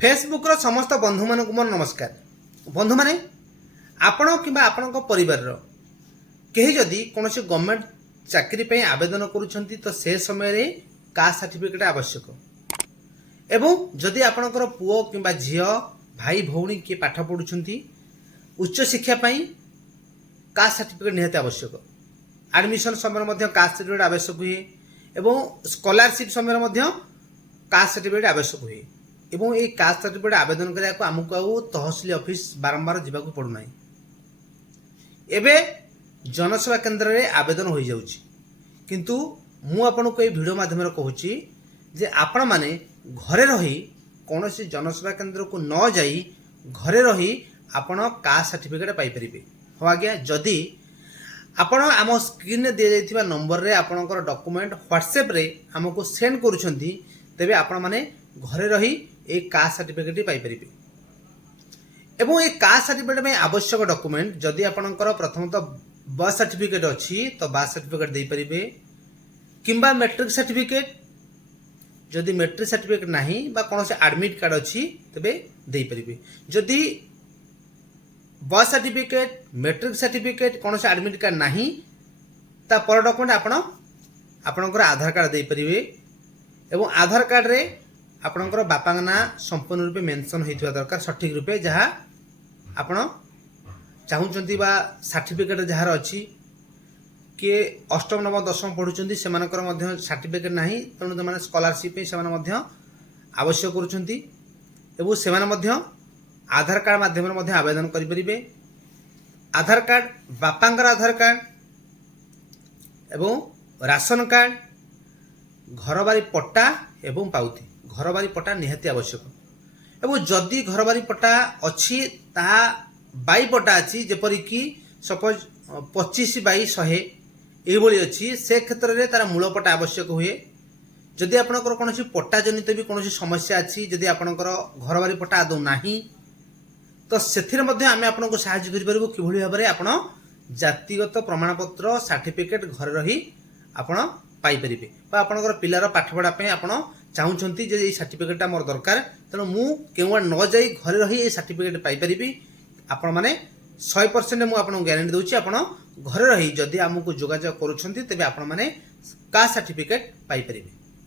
Facebook समस्त बंधु मान मोर नमस्कार। बंधु मैंने आपण कि परिवार कहीं जदि कौन गवर्नमेंट चाकरी आवेदन करुँच तो से समय कास्ट सर्टिफिकेट आवश्यक एवं जदि आपणकर पुओ कि झी भाई भौणी किए पाठ पढ़ुंट उच्च शिक्षा कास्ट सर्टिफिकेट निहाती आवश्यक। एडमिशन समय कास्ट सर्टिफिकेट आवश्यक हुए एवं स्कॉलरशिप समय कास्ट सर्टिफिकेट आवश्यक हुए एवं ये कास्ट सर्टिफिकेट आवेदन करने को आमको आउ तहसिल ऑफिस बारंबार जावाक पड़ूना। एबे जनसेवा केंद्र रे आवेदन हो जाउछि किंतु मु आपन को वीडियो माध्यम रे कहूछि जे आपण माने घरे रही कौन सी जनसेवा केंद्र को न जाई घरे रही आपण कास्ट सर्टिफिकेट पाई परिबे। हो आज्ञा जदि आपण आम स्क्रीन में दि जाइथिबा नंबर रे आपणकर डॉक्यूमेंट व्हाट्सएप रे हमको सेंड करूछंती तेबे आपण माने घरे रही ए कास्ट सर्टिफिकेट पाई परिबे। एवं ये कास्ट सर्टिफिकेट में आवश्यक डॉक्यूमेंट जदि आपणकर प्रथमतः बर्थ सर्टिफिकेट अच्छी तो बर्थ सर्टिफिकेट दे परिबे किंबा मैट्रिक सर्टिफिकेट जदि मैट्रिक सर्टिफिकेट नाही बा कौन से एडमिट कार्ड अच्छी तबे दे परिबे। जदि बर्थ सर्टिफिकेट मैट्रिक सर्टिफिकेट कौन से एडमिट कार्ड नाही ता पर डॉक्यूमेंट आपणकर आधार कार्ड दे परिबे एवं आधार कार्ड रे आपणकर बापा ना संपूर्ण रूपे मेंशन होइथिबा दरकार सठिक रूपे जहाँ आपण चाहूचंती बा सर्टिफिकेट जहार अच्छी किए अष्टम नवम दशम पढ़ुंट से सर्टिफिकेट ना तेणु से स्कॉलरशिप से आवश्यक करुँच से आधार कार्ड माध्यम आवेदन करें। आधार कार्ड बापांकर आधार कार्ड एवं राशन कार्ड घर बारी पट्टा एवं पाउती घर बारी पट्टा निहाती आवश्यक एवं जदि घर बारी पट्टा अच्छी ता बाई पट्टा अच्छी जेपरिक सपोज 25/100 ये अच्छी से क्षेत्र में तार मूल पट्टा आवश्यक हुए। जदि आपंकर कौन पट्टा जनित भी कौन समस्या अच्छी जदि आपंकर घर बारी पट्टा आदौ ना तो से आम आपको साहय कर कि भाव में आप जातिगत प्रमाणपत्र सर्टिफिकेट घर रही आपण पाइपर आपंकर पिलार पाठपढ़ापी आप चाहूँगी ये सर्टिफिकेटा मोर दरकार तेणु मुझे न जाई घरे रही ये सर्टिफिकेट पाइपर आपण मैंने 100% मुझे ग्यारंटी दूसरी आप घरे रही जदि आमको जोगाजोग करुँच तेज आपण मैंने कास्ट सर्टिफिकेट पाइपर।